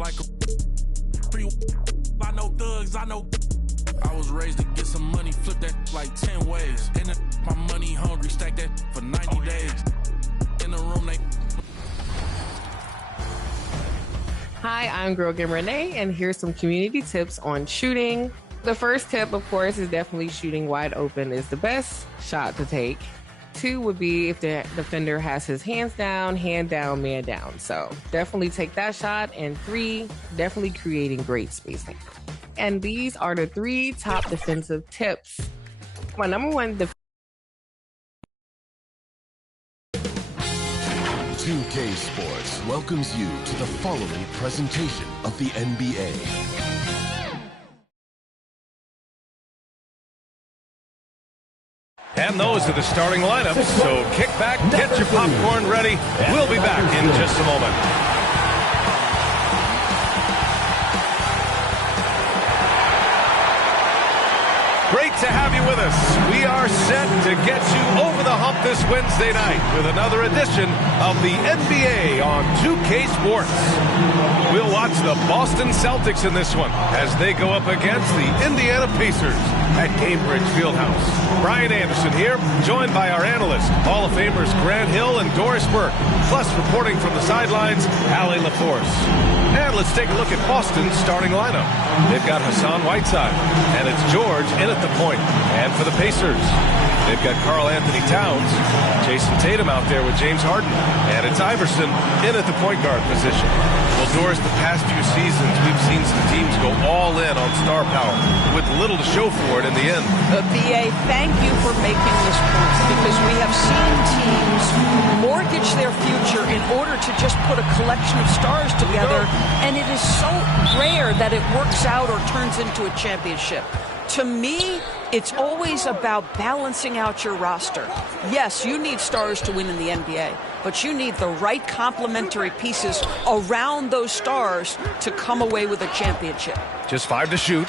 like a I know thugs, I know. I was raised to get some money, flip that like 10 ways. And my money hungry, stack that for 90 days. In the room, they. Hi, I'm Girl Game Renee, and here's some community tips on shooting. The first tip, of course, is definitely shooting wide open is the best shot to take. 2 would be if the defender has his hands down, hand down, man down. So definitely take that shot. And 3, definitely creating great spacing. And these are the 3 top defensive tips. My number one 2K Sports welcomes you to the following presentation of the NBA. And those are the starting lineups, so kick back, get your popcorn ready. We'll be back in just a moment. Great to have you with us. We are set to get you over the hump this Wednesday night with another edition of the NBA on 2K Sports. We'll watch the Boston Celtics in this one as they go up against the Indiana Pacers at Cambridge Fieldhouse. Brian Anderson here, joined by our analysts, Hall of Famers Grant Hill and Doris Burke, plus reporting from the sidelines, Allie LaForce. And let's take a look at Boston's starting lineup. They've got Hassan Whiteside, and it's George in at the point. And for the Pacers, they've got Karl Anthony Towns, Jason Tatum out there with James Harden, and it's Iverson in at the point guard position. Well, Doris, the past few seasons, we've seen some teams go all in on star power with little to show for it in the end. BA, thank you for making this point, because we have seen teams mortgage their future in order to just put a collection of stars together, and it is so rare that it works out or turns into a championship. To me, it's always about balancing out your roster. Yes, you need stars to win in the NBA, but you need the right complementary pieces around those stars to come away with a championship. Just 5 to shoot.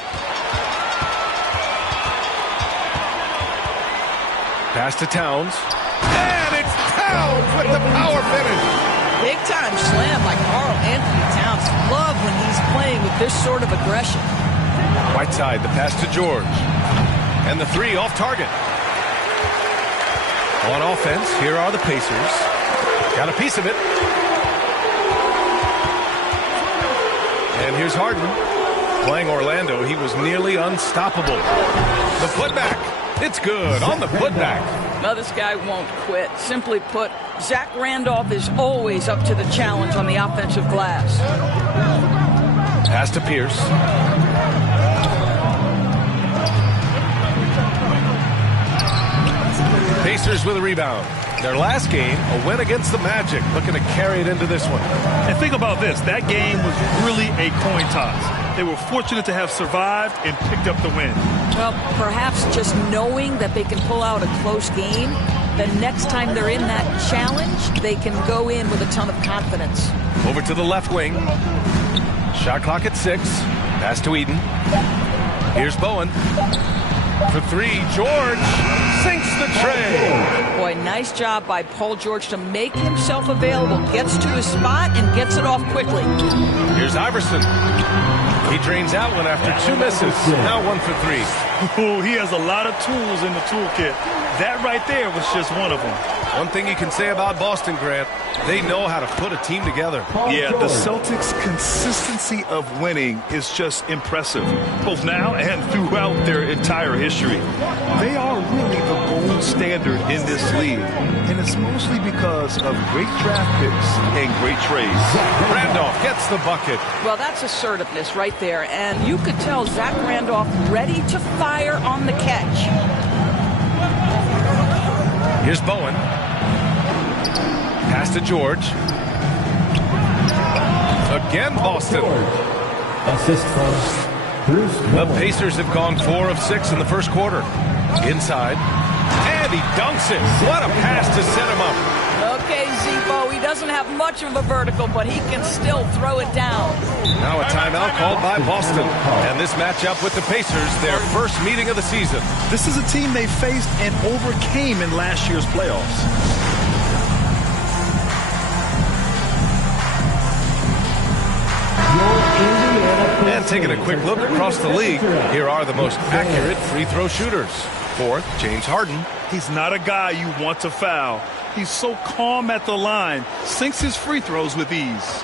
Pass to Towns. And it's Towns with the power finish. Big time slam by Karl Anthony Towns. Love when he's playing with this sort of aggression. Whiteside, the pass to George. And the 3 off target. On offense, here are the Pacers. Got a piece of it. And here's Harden. Playing Orlando, he was nearly unstoppable. The putback. It's good on the putback. Well, this guy won't quit. Simply put, Zach Randolph is always up to the challenge on the offensive glass. Pass to Pierce. Pacers with a rebound. Their last game, a win against the Magic, looking to carry it into this one. And think about this. That game was really a coin toss. They were fortunate to have survived and picked up the win. Well, perhaps just knowing that they can pull out a close game, the next time they're in that challenge, they can go in with a ton of confidence. Over to the left wing. Shot clock at 6. Pass to Eden. Here's Bowen. For 3, George sinks the tray. Boy, nice job by Paul George to make himself available. Gets to his spot and gets it off quickly. Here's Iverson. He drains out one after 2 misses. Now 1 for 3. Ooh, he has a lot of tools in the toolkit. That right there was just one of them. One thing you can say about Boston, Grant, they know how to put a team together. Yeah, the Celtics' consistency of winning is just impressive, both now and throughout their entire history. They are really the gold standard in this league, and it's mostly because of great draft picks and great trades. Randolph gets the bucket. Well, that's assertiveness right there, and you could tell Zach Randolph ready to fire on the catch. Here's Bowen. Pass to George. Again, Boston. Assist from Bruce. The Pacers have gone 4 of 6 in the first quarter. Inside. And he dunks it. What a pass to set him up. Okay, Zebo, he doesn't have much of a vertical, but he can still throw it down. Now a timeout called by Boston. And this matchup with the Pacers, their first meeting of the season. This is a team they faced and overcame in last year's playoffs. Your And taking a quick look across the league, here are the most accurate free throw shooters. Fourth, James Harden. He's not a guy you want to foul. He's so calm at the line, sinks his free throws with ease.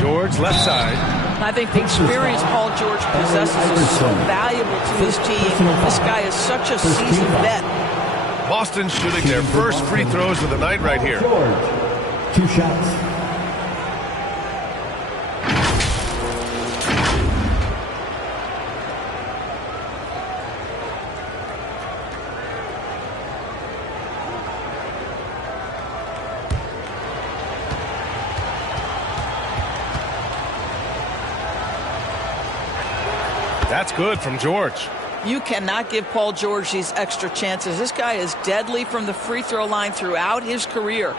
George, left side. I think the experience Paul George possesses is so valuable to his team. This guy is such a seasoned vet. Boston shooting their first free throws of the night right here. George, 2 shots. That's good from George. You cannot give Paul George these extra chances. This guy is deadly from the free throw line throughout his career.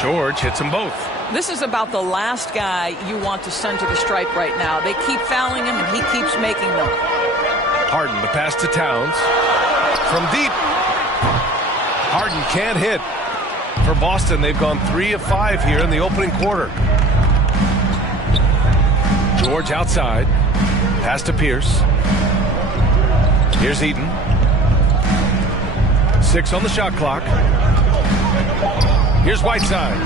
George hits them both. This is about the last guy you want to send to the stripe right now. They keep fouling him, and he keeps making them. Harden, the pass to Towns. From deep. Harden can't hit. For Boston, they've gone 3 of 5 here in the opening quarter. George outside. Pass to Pierce. Here's Eaton. 6 on the shot clock. Here's Whiteside.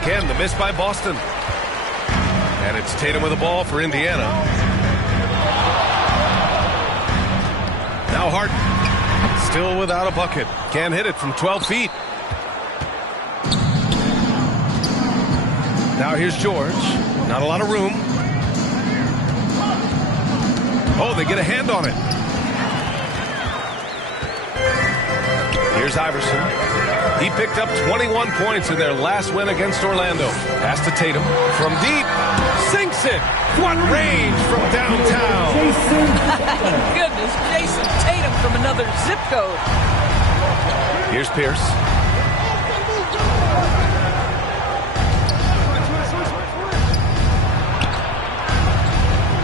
Again, the miss by Boston. And it's Tatum with the ball for Indiana. Now Harden. Still without a bucket. Can't hit it from 12 feet. Now here's George. Not a lot of room. Oh, they get a hand on it. Here's Iverson. He picked up 21 points in their last win against Orlando. Pass to Tatum. From deep. Sinks it. What range from downtown. Goodness, Jason Tatum from another zip code. Here's Pierce.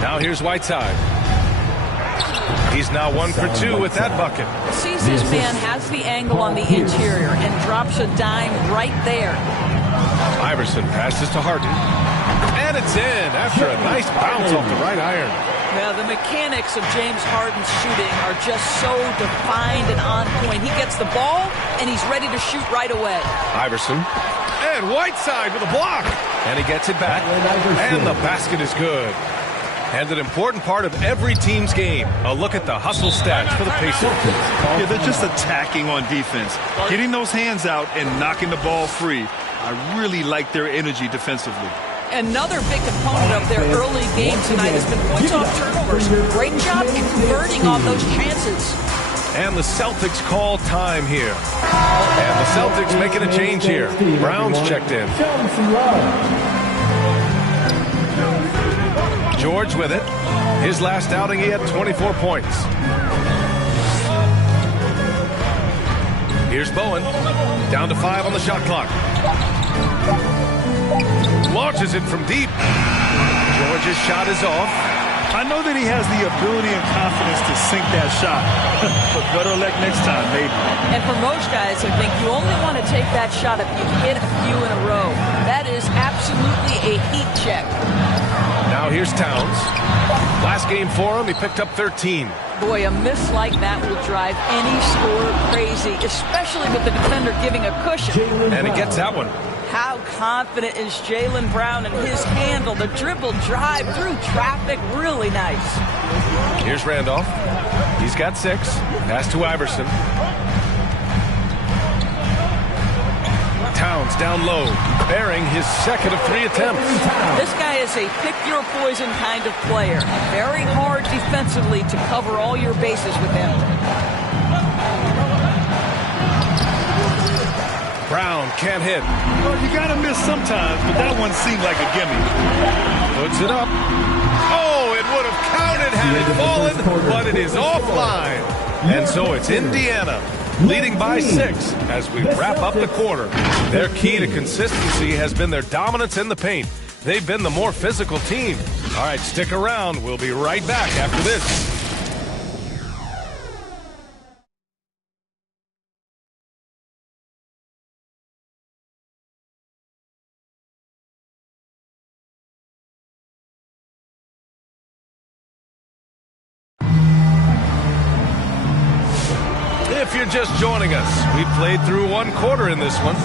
Now here's Whiteside. He's now 1 for 2 with that bucket. Sees his man has the angle on the interior and drops a dime right there. Iverson passes to Harden. And it's in after a nice bounce off the right iron. Now, the mechanics of James Harden's shooting are just so defined and on point. He gets the ball, and he's ready to shoot right away. Iverson. And Whiteside with a block. And he gets it back. And the basket is good. And an important part of every team's game. A look at the hustle stats for the Pacers. Yeah, they're just attacking on defense. Getting those hands out and knocking the ball free. I really like their energy defensively. Another big component of their early game tonight has been points off turnovers. Great job converting on those chances. And the Celtics call time here. And the Celtics making a change here. Brown's checked in. George with it. His last outing, he had 24 points. Here's Bowen. Down to 5 on the shot clock. Launches it from deep. George's shot is off. I know that he has the ability and confidence to sink that shot. But better luck next time, maybe. And for most guys, I think you only want to take that shot if you hit a few in a row. That is absolutely a heat check. Now here's Towns. Last game for him, he picked up 13. Boy, a miss like that will drive any scorer crazy, especially with the defender giving a cushion. And he gets that one. How confident is Jaylen Brown in his handle? The dribble drive through traffic, really nice. Here's Randolph. He's got 6. Pass to Iverson. Towns down low, bearing his second of 3 attempts. This guy is a pick-your-poison kind of player. Very hard defensively to cover all your bases with him. Brown can't hit. Well, you got to miss sometimes, but that one seemed like a gimme. Puts it up. Oh, it would have counted had it fallen, but it is offline. And so it's Indiana leading by 6 as we wrap up the quarter. Their key to consistency has been their dominance in the paint. They've been the more physical team. All right, stick around. We'll be right back after this. If you're just joining us, we played through one quarter in this one.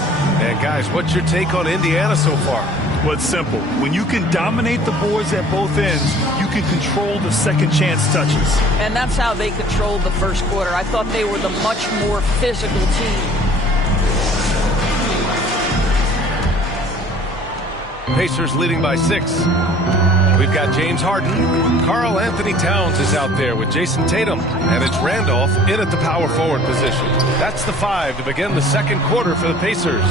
And guys, what's your take on Indiana so far? Well, it's simple. When you can dominate the boards at both ends, you can control the second chance touches. And that's how they controlled the first quarter. I thought they were the much more physical team. Pacers leading by 6. We've got James Harden. Karl Anthony Towns is out there with Jason Tatum. And it's Randolph in at the power forward position. That's the 5 to begin the second quarter for the Pacers.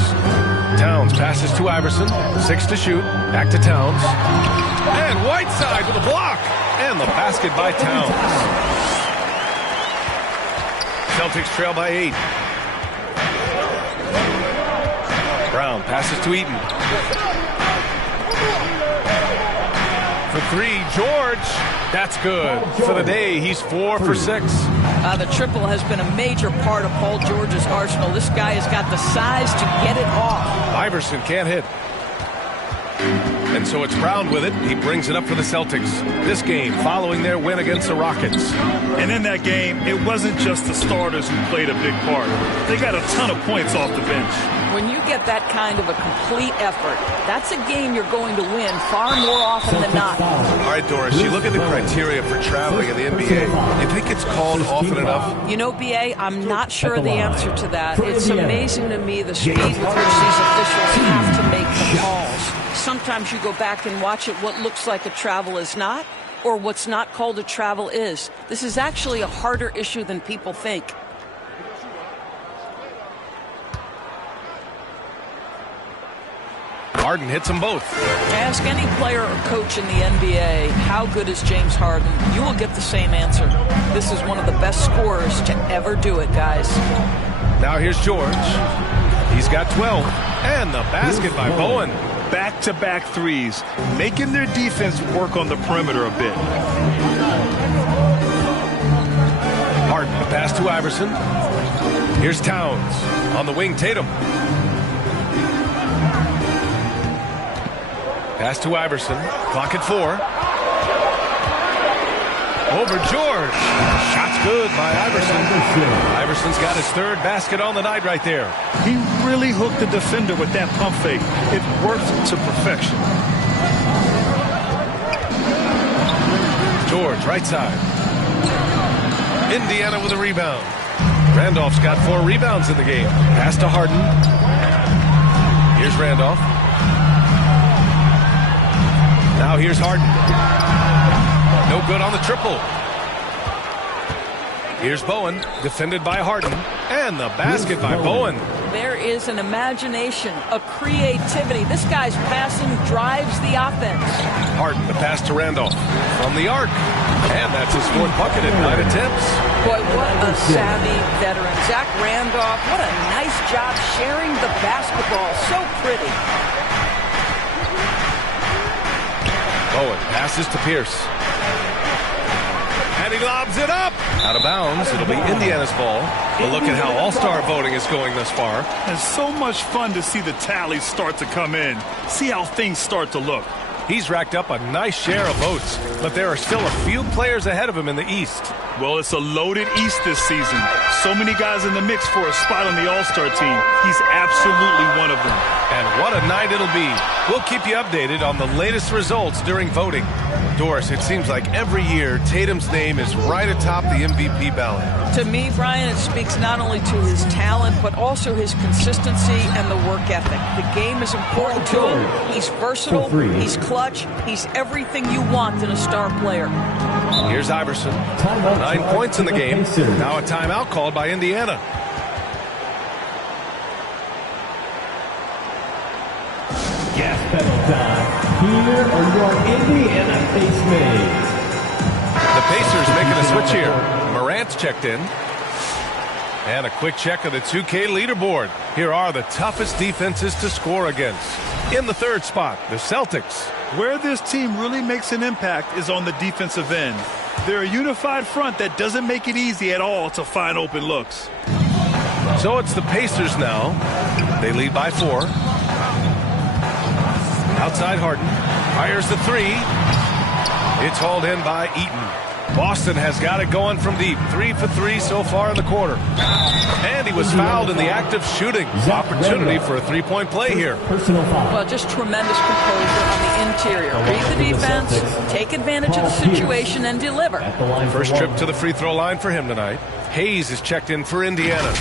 Towns passes to Iverson. 6 to shoot. Back to Towns. And Whiteside with a block. And the basket by Towns. Celtics trail by 8. Brown passes to Eaton. For 3, George. That's good. For the day, he's 4 for 6. The triple has been a major part of Paul George's arsenal. This guy has got the size to get it off. Iverson can't hit. And so it's Brown with it. He brings it up for the Celtics. This game following their win against the Rockets. And in that game, it wasn't just the starters who played a big part. They got a ton of points off the bench. When you get that kind of a complete effort, that's a game you're going to win far more often than not. All right, Doris, you look at the criteria for traveling in the NBA. You think it's called often enough? You know, BA, I'm not sure of the answer to that. It's amazing to me the speed with which these officials have to make the calls. Sometimes you go back and watch it, what looks like a travel is not, or what's not called a travel is. This is actually a harder issue than people think. Harden hits them both. Ask any player or coach in the NBA, how good is James Harden? You will get the same answer. This is one of the best scorers to ever do it, guys. Now here's George. He's got 12. And the basket by Bowen. Back-to-back threes, making their defense work on the perimeter a bit. Harden, a pass to Iverson. Here's Towns. On the wing, Tatum. Pass to Iverson. Clock at 4. Over George. Shot's good by Iverson. Iverson's got his 3rd basket on the night right there. He really hooked the defender with that pump fake. It worked to perfection. George, right side. Indiana with a rebound. Randolph's got 4 rebounds in the game. Pass to Harden. Here's Randolph. Now here's Harden. No good on the triple. Here's Bowen, defended by Harden. And the basket by Bowen. There is an imagination, a creativity. This guy's passing drives the offense. Harden, the pass to Randolph. From the arc. And that's his 4th bucket at 9 attempts. Boy, what a savvy veteran. Zach Randolph, what a nice job sharing the basketball. So pretty. Bowen passes to Pierce. And he lobs it up. Out of bounds. It'll be Indiana's ball. But look at how all-star voting is going thus far. It's so much fun to see the tallies start to come in. See how things start to look. He's racked up a nice share of votes, but there are still a few players ahead of him in the East. Well, it's a loaded East this season. So many guys in the mix for a spot on the All-Star team. He's absolutely one of them. And what a night it'll be. We'll keep you updated on the latest results during voting. Doris, it seems like every year Tatum's name is right atop the MVP ballot. To me, Brian, it speaks not only to his talent, but also his consistency and the work ethic. The game is important to him. He's versatile. He's clutch. He's everything you want in a star player. Here's Iverson. 9 points in the game. Now a timeout called by Indiana. Gas pedal time. Here are your Indiana Pace Mates. The Pacers making a switch here. Morant's checked in. And a quick check of the 2K leaderboard. Here are the toughest defenses to score against. In the third spot, the Celtics. Where this team really makes an impact is on the defensive end. They're a unified front that doesn't make it easy at all to find open looks. So it's the Pacers now. They lead by 4. Outside Harden. Fires the 3. It's hauled in by Eaton. Boston has got it going from deep. 3 for 3 so far in the quarter. And he was fouled in the act of shooting. Opportunity for a three-point play here. Well, just tremendous composure on the interior. Read the defense, take advantage of the situation, and deliver. First trip to the free throw line for him tonight. Hayes is checked in for Indiana.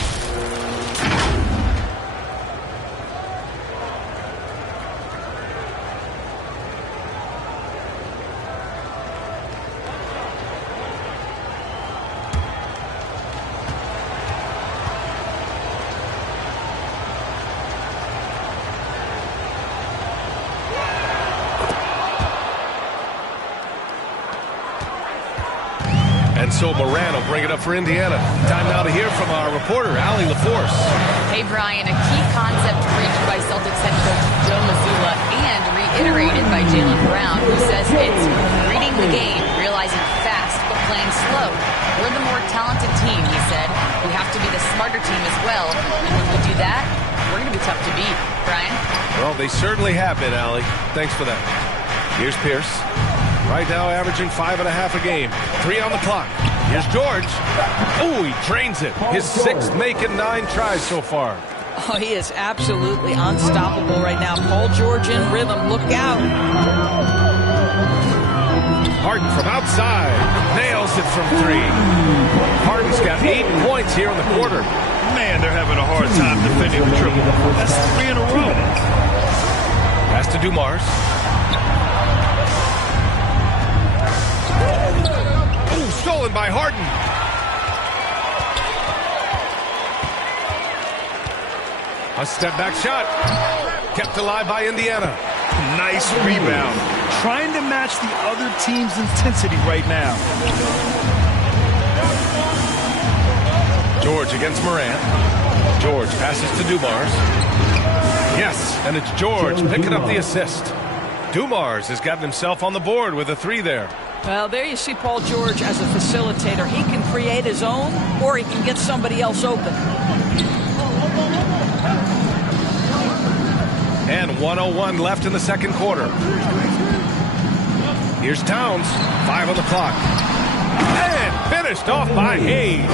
And so Moran will bring it up for Indiana. Time now to hear from our reporter, Allie LaForce. Hey, Brian, a key concept reached by Celtics head coach Joe Mazzulla and reiterated by Jaylen Brown, who says it's reading the game, realizing fast but playing slow. We're the more talented team, he said. We have to be the smarter team as well. And when we do that, we're going to be tough to beat. Brian? Well, they certainly have been, Allie. Thanks for that. Here's Pierce. Right now averaging 5.5 a game. 3 on the clock. Here's George. Oh, he drains it. His 6th making 9 tries so far. Oh, he is absolutely unstoppable right now. Paul George in rhythm. Look out. Harden from outside. Nails it from 3. Harden's got 8 points here in the quarter. Man, they're having a hard time defending the triple. That's 3 in a row. Pass to Dumars. Stolen by Harden. A step-back shot. Kept alive by Indiana. Nice rebound. Trying to match the other team's intensity right now. George against Morant. George passes to Dumars. Yes, and it's George picking up the assist. Dumars has gotten himself on the board with a 3 there. Well, there you see Paul George as a facilitator. He can create his own, or he can get somebody else open. And 1:01 left in the second quarter. Here's Towns. 5 on the clock. And finished off by Hayes.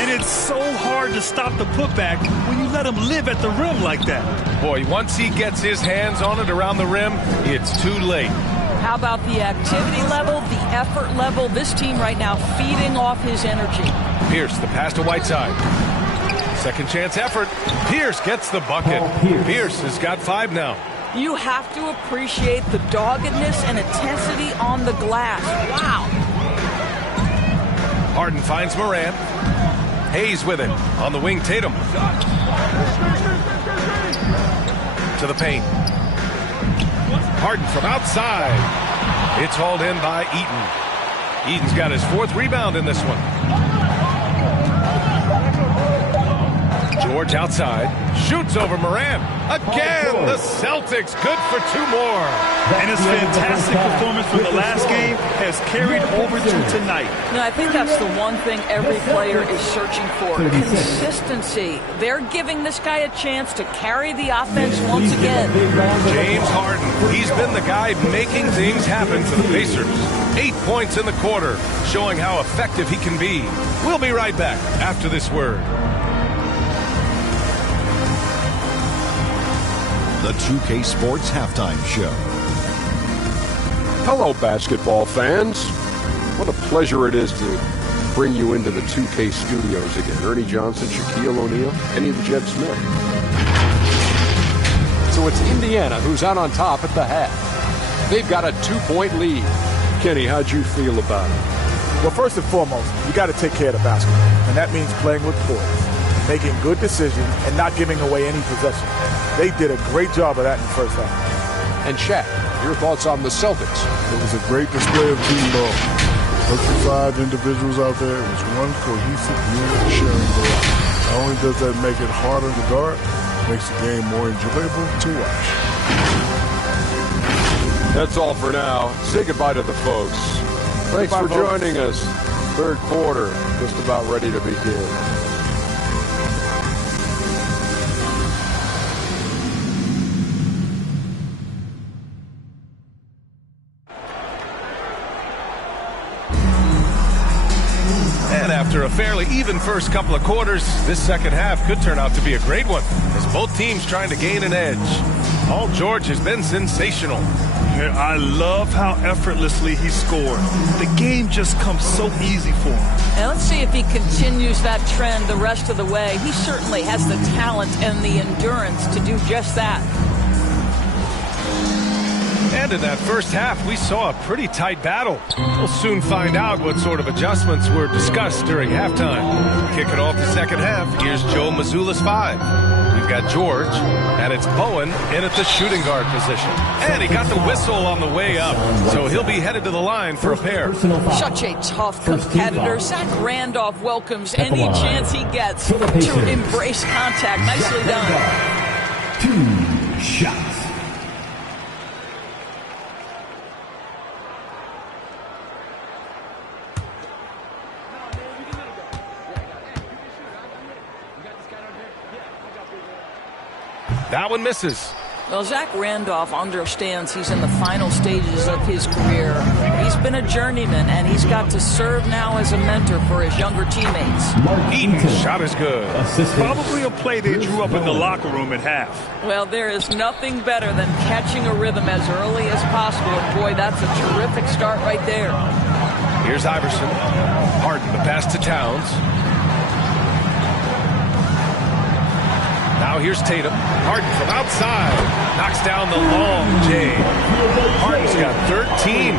And it's so hard to stop the putback when you let him live at the rim like that. Boy, once he gets his hands on it around the rim, it's too late. How about the activity level, the effort level? This team right now feeding off his energy. Pierce, the pass to Whiteside. Second chance effort. Pierce gets the bucket. Pierce has got 5 now. You have to appreciate the doggedness and intensity on the glass. Wow. Harden finds Morant. Hayes with it. On the wing, Tatum. To the paint. Harden from outside. It's hauled in by Eaton. Eaton's got his 4th rebound in this one. George outside. Shoots over Morant. Again, the Celtics good for 2 more. And his fantastic performance from the last game has carried over to tonight. I think that's the one thing every player is searching for. Consistency. They're giving this guy a chance to carry the offense once again. James Harden. He's been the guy making things happen for the Pacers. 8 points in the quarter, showing how effective he can be. We'll be right back after this word. The 2K Sports Halftime Show. Hello, basketball fans. What a pleasure it is to bring you into the 2K studios again. Ernie Johnson, Shaquille O'Neal, Kenny the Jet Smith. So it's Indiana who's out on top at the half. They've got a 2-point lead. Kenny, how'd you feel about it? Well, first and foremost, you got to take care of the basketball. And that means playing with poise, making good decisions, and not giving away any possession. They did a great job of that in the first half. And Shaq, your thoughts on the Celtics? It was a great display of team ball. 35 individuals out there. It was one cohesive unit sharing the ball. Not only does that make it harder to guard, it makes the game more enjoyable to watch. That's all for now. Say goodbye to the folks. Thanks for joining us. Third quarter, just about ready to begin. And after a fairly even first couple of quarters, this second half could turn out to be a great one, as both teams trying to gain an edge. Paul George has been sensational. I love how effortlessly he scored. The game just comes so easy for him. And let's see if he continues that trend the rest of the way. He certainly has the talent and the endurance to do just that. And in that first half, we saw a pretty tight battle. We'll soon find out what sort of adjustments were discussed during halftime. Kicking off the second half, here's Joe Mazzulla's 5. We've got George, and it's Bowen in at the shooting guard position. And he got the whistle on the way up, so he'll be headed to the line for a pair. Such a tough competitor. Zach Randolph welcomes any chance he gets to embrace contact. Nicely done. 2 shots. That one misses. Well, Zach Randolph understands he's in the final stages of his career. He's been a journeyman, and he's got to serve now as a mentor for his younger teammates. Eaton's shot is good. Probably a play they drew up in the locker room at half. Well, there is nothing better than catching a rhythm as early as possible. And boy, that's a terrific start right there. Here's Iverson. Harden, the pass to Towns. Now here's Tatum. Harden from outside. Knocks down the long J. Harden's got 13.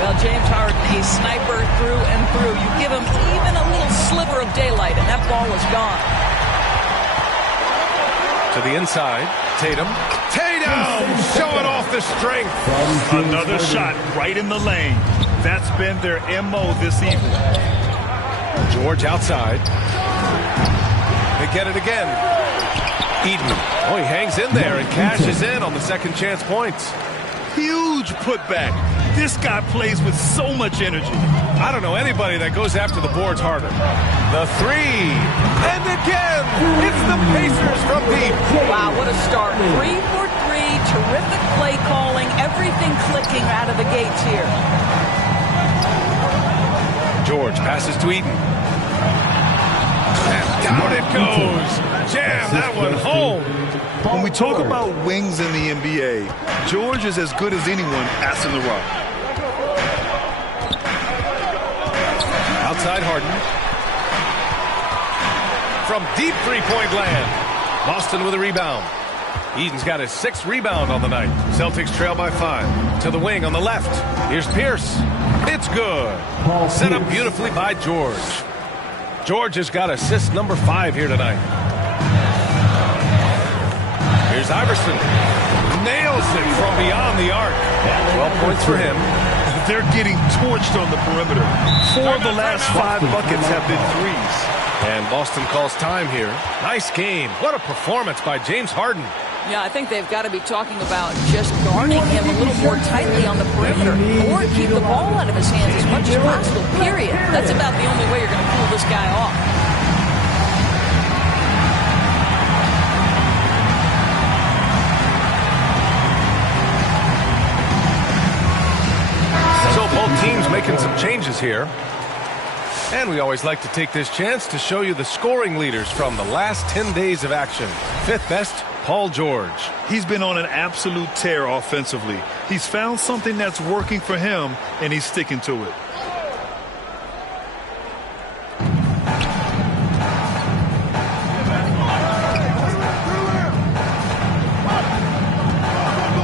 Well, James Harden, a sniper through and through. You give him even a little sliver of daylight, and that ball is gone. To the inside. Tatum. Tatum! Showing off the strength. Another shot right in the lane. That's been their MO this evening. George outside. They get it again. Eden. Oh, he hangs in there and cashes in on the second chance points. Huge putback. This guy plays with so much energy. I don't know anybody that goes after the boards harder. The 3. And again, it's the Pacers from deep. Wow, what a start. 3 for 3. Terrific play calling. Everything clicking out of the gates here. George passes to Eden. And down it goes. Jam that one home. When we talk about wings in the NBA, George is as good as anyone passing the rock. Outside Harden. From deep three-point land. Boston with a rebound. Eden's got his 6th rebound on the night. Celtics trail by 5. To the wing on the left. Here's Pierce. It's good. Set up beautifully by George. George has got assist number 5 here tonight. Here's Iverson. Nails it from beyond the arc. 12 points for him. They're getting torched on the perimeter. 4 of the last 5 buckets have been threes. And Boston calls time here. Nice game. What a performance by James Harden. Yeah, I think they've got to be talking about just guarding him a little more tightly on the perimeter or keep the ball out of his hands as much as possible, period. That's about the only way you're going to pull this guy off. So both teams making some changes here. And we always like to take this chance to show you the scoring leaders from the last 10 days of action. 5th best, Paul George. He's been on an absolute tear offensively. He's found something that's working for him, and he's sticking to it.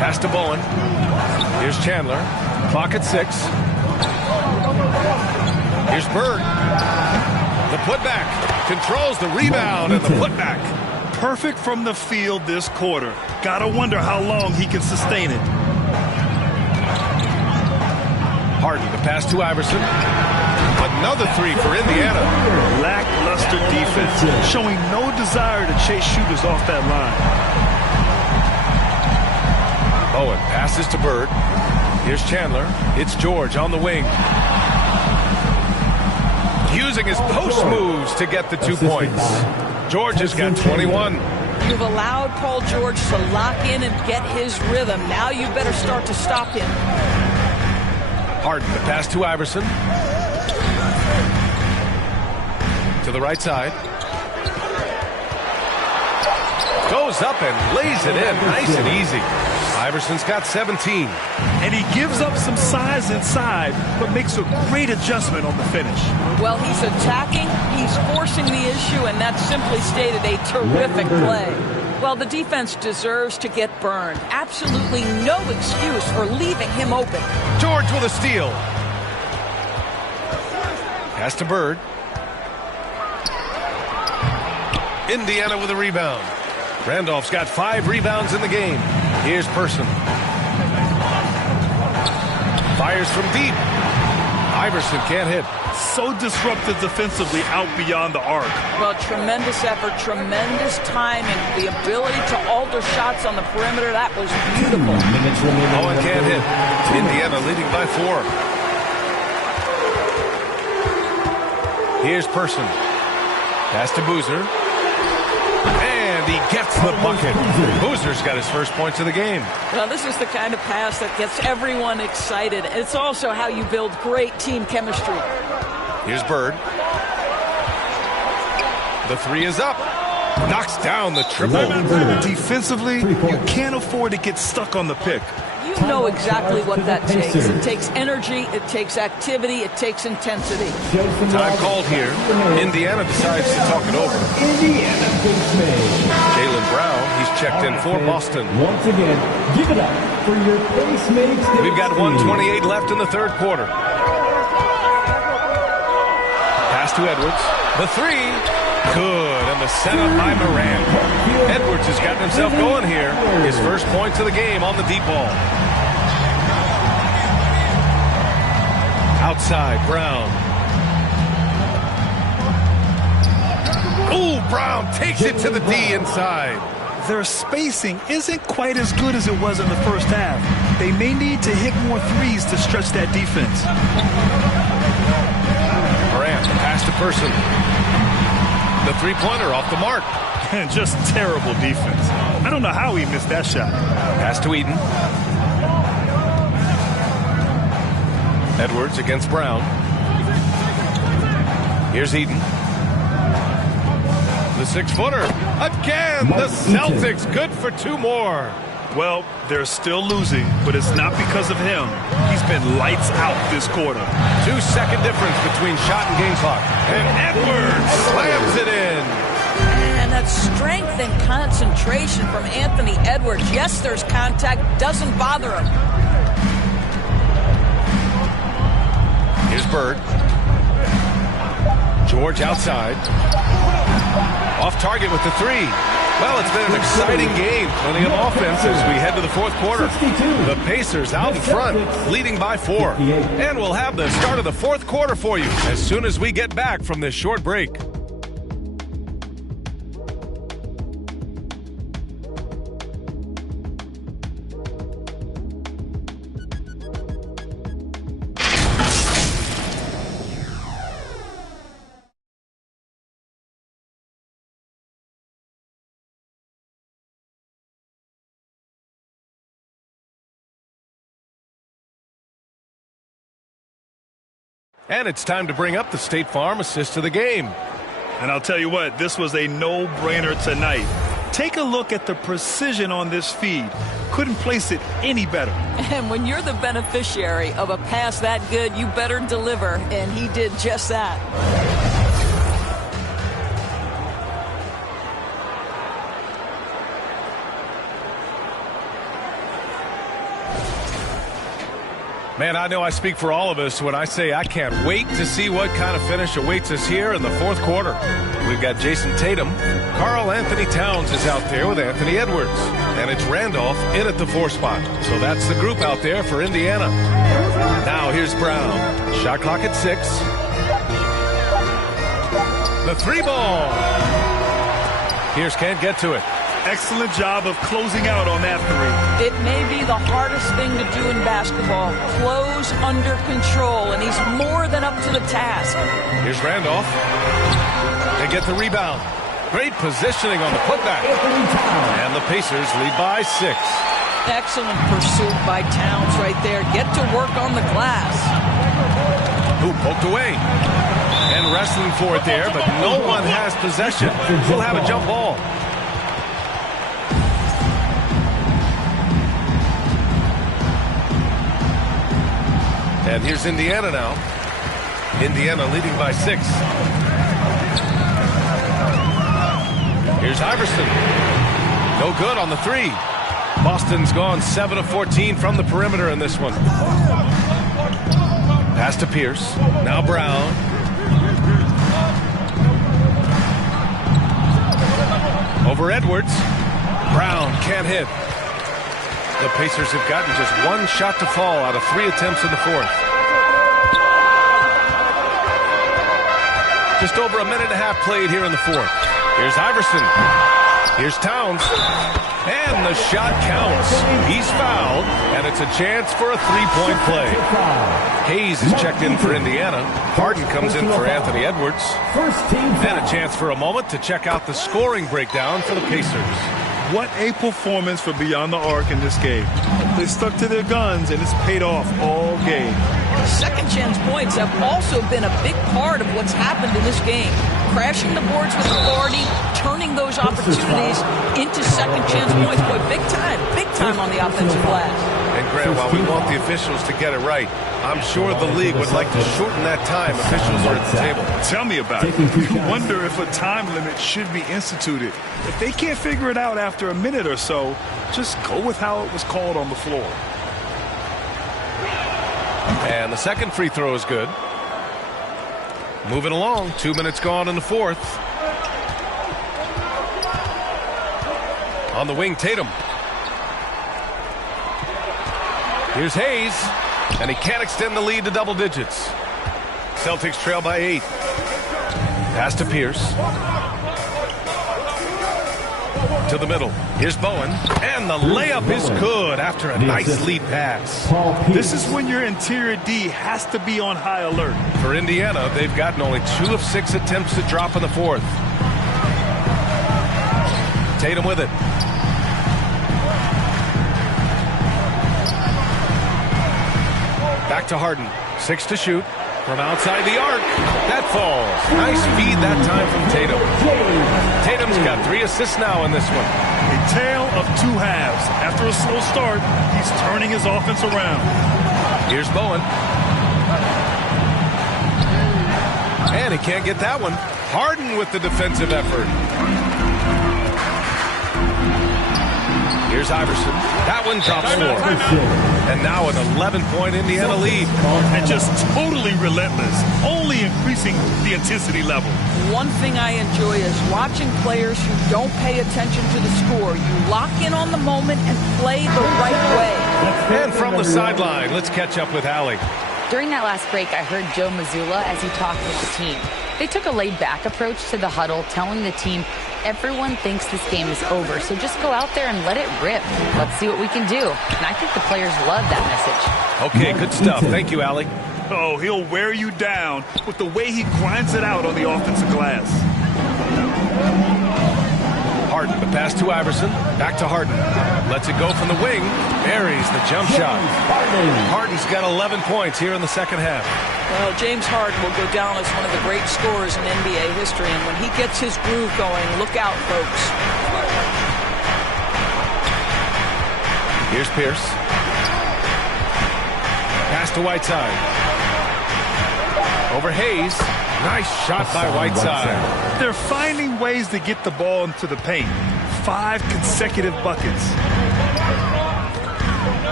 Pass to Bowen. Here's Chandler. Clock at 6. Here's Bird. The putback. Controls the rebound and the putback. Perfect from the field this quarter. Gotta wonder how long he can sustain it. Harden, the pass to Iverson. Another 3 for Indiana. Lackluster defense, showing no desire to chase shooters off that line. Bowen passes to Bird. Here's Chandler. It's George on the wing. Using his post moves to get the 2 points. George has got 21. You've allowed Paul George to lock in and get his rhythm. Now you better start to stop him. Harden, the pass to Iverson. To the right side. Goes up and lays it in nice and easy. Iverson's got 17. And he gives up some size inside, but makes a great adjustment on the finish. Well, he's attacking, he's forcing the issue, and that's simply stated a terrific play. Well, the defense deserves to get burned. Absolutely no excuse for leaving him open. George with a steal. Pass to Bird. Indiana with a rebound. Randolph's got 5 rebounds in the game. Here's Person. Fires from deep. Iverson can't hit. So disruptive defensively out beyond the arc. Well, tremendous effort, tremendous timing. The ability to alter shots on the perimeter, that was beautiful. Owen can't hit. Indiana leading by 4. Here's Person. Pass to Boozer. And he gets the bucket. Boozer's got his first points of the game. Well, this is the kind of pass that gets everyone excited. It's also how you build great team chemistry. Here's Bird. The 3 is up. Knocks down the triple. Defensively, you can't afford to get stuck on the pick. You know exactly what that takes. It takes energy, it takes activity, it takes intensity. Time called here. Indiana decides to talk it over. Indiana face mask. Jaylen Brown, he's checked in for Boston. Once again, give it up for your face makes. We've got 1:28 left in the third quarter. Pass to Edwards. The 3. Good. And the setup by Morant. Edwards has gotten himself going here. His first points of the game on the deep ball. Outside, Brown. Ooh, Brown takes it to the D inside. Their spacing isn't quite as good as it was in the first half. They may need to hit more threes to stretch that defense. Morant, pass to Person. The three-pointer off the mark. And just terrible defense. I don't know how he missed that shot. Pass to Eden. Edwards against Brown. Here's Eden. The 6-footer. Again, the Celtics good for 2 more. Well, they're still losing, but it's not because of him. He's been lights out this quarter. 2-second difference between shot and game clock. And Edwards slams it in. And that strength and concentration from Anthony Edwards. Yes, there's contact. Doesn't bother him. Here's Bird. George outside. Off target with the 3. Well, it's been an exciting game. Plenty of offense as we head to the fourth quarter. The Pacers out in front, leading by 4. And we'll have the start of the fourth quarter for you as soon as we get back from this short break. And it's time to bring up the State Farm assist of the game. And I'll tell you what, this was a no-brainer tonight. Take a look at the precision on this feed. Couldn't place it any better. And when you're the beneficiary of a pass that good, you better deliver. And he did just that. Man, I know I speak for all of us when I say I can't wait to see what kind of finish awaits us here in the fourth quarter. We've got Jason Tatum. Karl Anthony Towns is out there with Anthony Edwards. And it's Randolph in at the 4 spot. So that's the group out there for Indiana. Now here's Brown. Shot clock at 6. The 3 ball. Pierce can't get to it. Excellent job of closing out on that three. It may be the hardest thing to do in basketball. Close under control, and he's more than up to the task. Here's Randolph. They get the rebound. Great positioning on the putback. And the Pacers lead by 6. Excellent pursuit by Towns right there. Get to work on the glass. Hoop poked away. And wrestling for it there, but no one has possession. We'll have a jump ball. And here's Indiana now. Indiana leading by 6. Here's Iverson. No good on the 3. Boston's gone 7 of 14 from the perimeter in this one. Pass to Pierce. Now Brown. Over Edwards. Brown can't hit. The Pacers have gotten just 1 shot to fall out of 3 attempts in the 4th. Just over a minute and a half played here in the 4th. Here's Iverson. Here's Towns. And the shot counts. He's fouled, and it's a chance for a 3-point play. Hayes is checked in for Indiana. Harden comes in for Anthony Edwards. And a chance for a moment to check out the scoring breakdown for the Pacers. What a performance for Beyond the Arc in this game. They stuck to their guns, and it's paid off all game. Second chance points have also been a big part of what's happened in this game. Crashing the boards with authority, turning those opportunities into second chance points. Boy, big time on the offensive glass. And Grant, while we want the officials to get it right, I'm sure the league would like to shorten that time officials are at the table. Tell me about it. You wonder if a time limit should be instituted. If they can't figure it out after a minute or so, just go with how it was called on the floor. And the second free throw is good. Moving along, 2 minutes gone in the 4th. On the wing, Tatum. Here's Hayes, and he can't extend the lead to double digits. Celtics trail by 8. Pass to Pierce. To the middle. Here's Bowen, and the layup is good after a nice lead pass. This is when your interior D has to be on high alert. For Indiana, they've gotten only 2 of 6 attempts to drop in the 4th. Tatum with it. Back to Harden. 6 to shoot. From outside the arc. That falls. Nice feed that time from Tatum. Tatum's got 3 assists now in this one. A tale of 2 halves. After a slow start, he's turning his offense around. Here's Bowen. And he can't get that one. Harden with the defensive effort. Here's Iverson. That one drops 4. And now an 11-point Indiana lead. And just totally relentless, only increasing the intensity level. One thing I enjoy is watching players who don't pay attention to the score. You lock in on the moment and play the right way. And from the sideline, let's catch up with Allie. During that last break, I heard Joe Mazzulla as he talked with the team. They took a laid-back approach to the huddle, telling the team, everyone thinks this game is over, so just go out there and let it rip. Let's see what we can do. And I think the players love that message. Okay, good stuff. Thank you, Allie. Oh, he'll wear you down with the way he grinds it out on the offensive glass. Harden, the pass to Iverson. Back to Harden. Lets it go from the wing. Buries the jump shot. Harden's got 11 points here in the second half. Well, James Harden will go down as one of the great scorers in NBA history, and when he gets his groove going, look out, folks. Here's Pierce. Pass to Whiteside. Over Hayes. Nice shot by Whiteside. They're finding ways to get the ball into the paint. 5 consecutive buckets.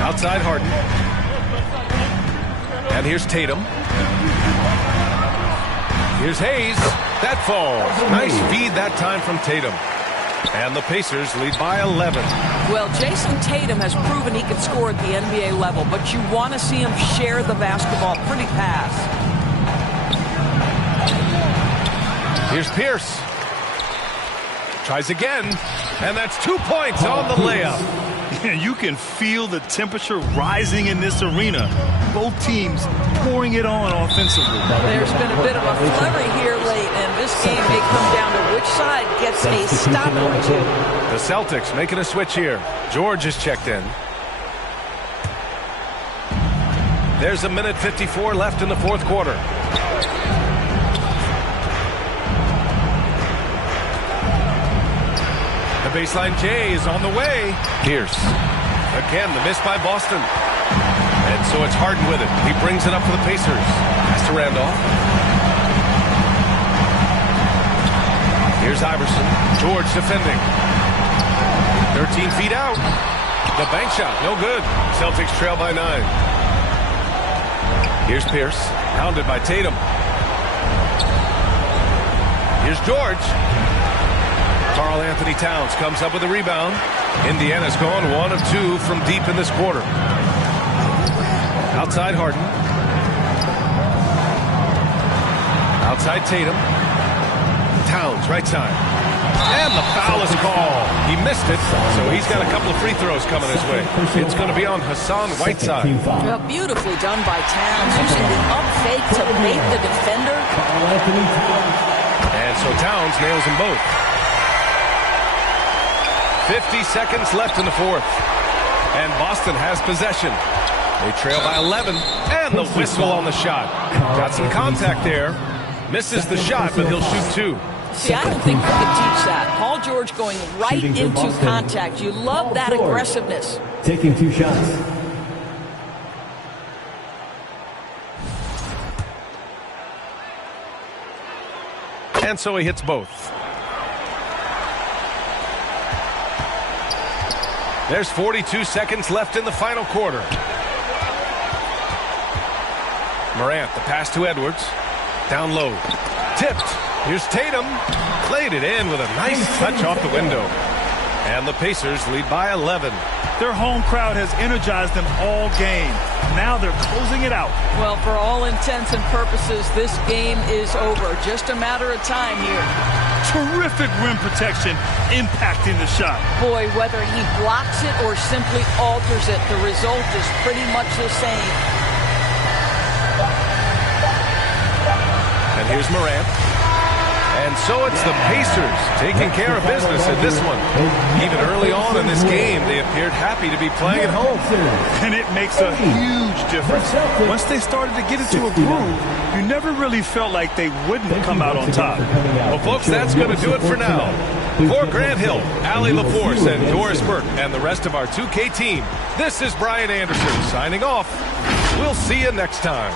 Outside Harden. And here's Tatum. Here's Hayes. That falls. Nice feed that time from Tatum. And the Pacers lead by 11. Well, Jason Tatum has proven he can score at the NBA level, but you want to see him share the basketball pretty fast. Here's Pierce. Tries again, and that's 2 points on the layup. You can feel the temperature rising in this arena. Both teams pouring it on offensively. There's been a bit of a flurry here late, and this game may come down to which side gets a stop or two. The Celtics making a switch here. George is checked in. There's a minute 54 left in the fourth quarter. The baseline J is on the way. Pierce. Again, the miss by Boston. And so it's Harden with it. He brings it up for the Pacers. Pass to Randolph. Here's Iverson. George defending. 13 feet out. The bank shot, no good. Celtics trail by 9. Here's Pierce, pounded by Tatum. Here's George. Karl Anthony Towns comes up with a rebound. Indiana's gone 1 of 2 from deep in this quarter. Outside Harden. Outside Tatum. Towns, right side. And the foul is called. He missed it, so he's got a couple of free throws coming his way. It's going to be on Hassan Whiteside. Well, beautifully done by Towns, using the up fake to bait the defender. And so Towns nails them both. 50 seconds left in the fourth. And Boston has possession. They trail by 11. And the whistle on the shot. Got some contact there. Misses the shot, but he'll shoot 2. See, I don't think you could teach that. Paul George going right into contact. You love that aggressiveness. Taking 2 shots. And so he hits both. There's 42 seconds left in the final quarter. Morant, the pass to Edwards. Down low. Tipped. Here's Tatum. Played it in with a nice touch off the window. And the Pacers lead by 11. Their home crowd has energized them all game. Now they're closing it out. Well, for all intents and purposes, this game is over. Just a matter of time here. Terrific rim protection impacting the shot. Boy, whether he blocks it or simply alters it, the result is pretty much the same. And here's Morant. And so it's the Pacers taking care of business in this one. Even early on in this game, they appeared happy to be playing at home. And it makes a huge difference. Once they started to get into a groove, you never really felt like they wouldn't come out on top. Well, folks, that's going to do it for now. For Grant Hill, Allie LaForce, and Doris Burke, and the rest of our 2K team, this is Brian Anderson signing off. We'll see you next time.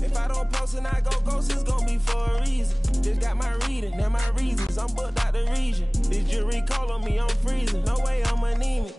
If I don't post and I go ghost, it's gonna be for a reason. Just got my reading and my reasons. I'm booked out the region. This jury call on me, I'm freezing. No way I'm anemic.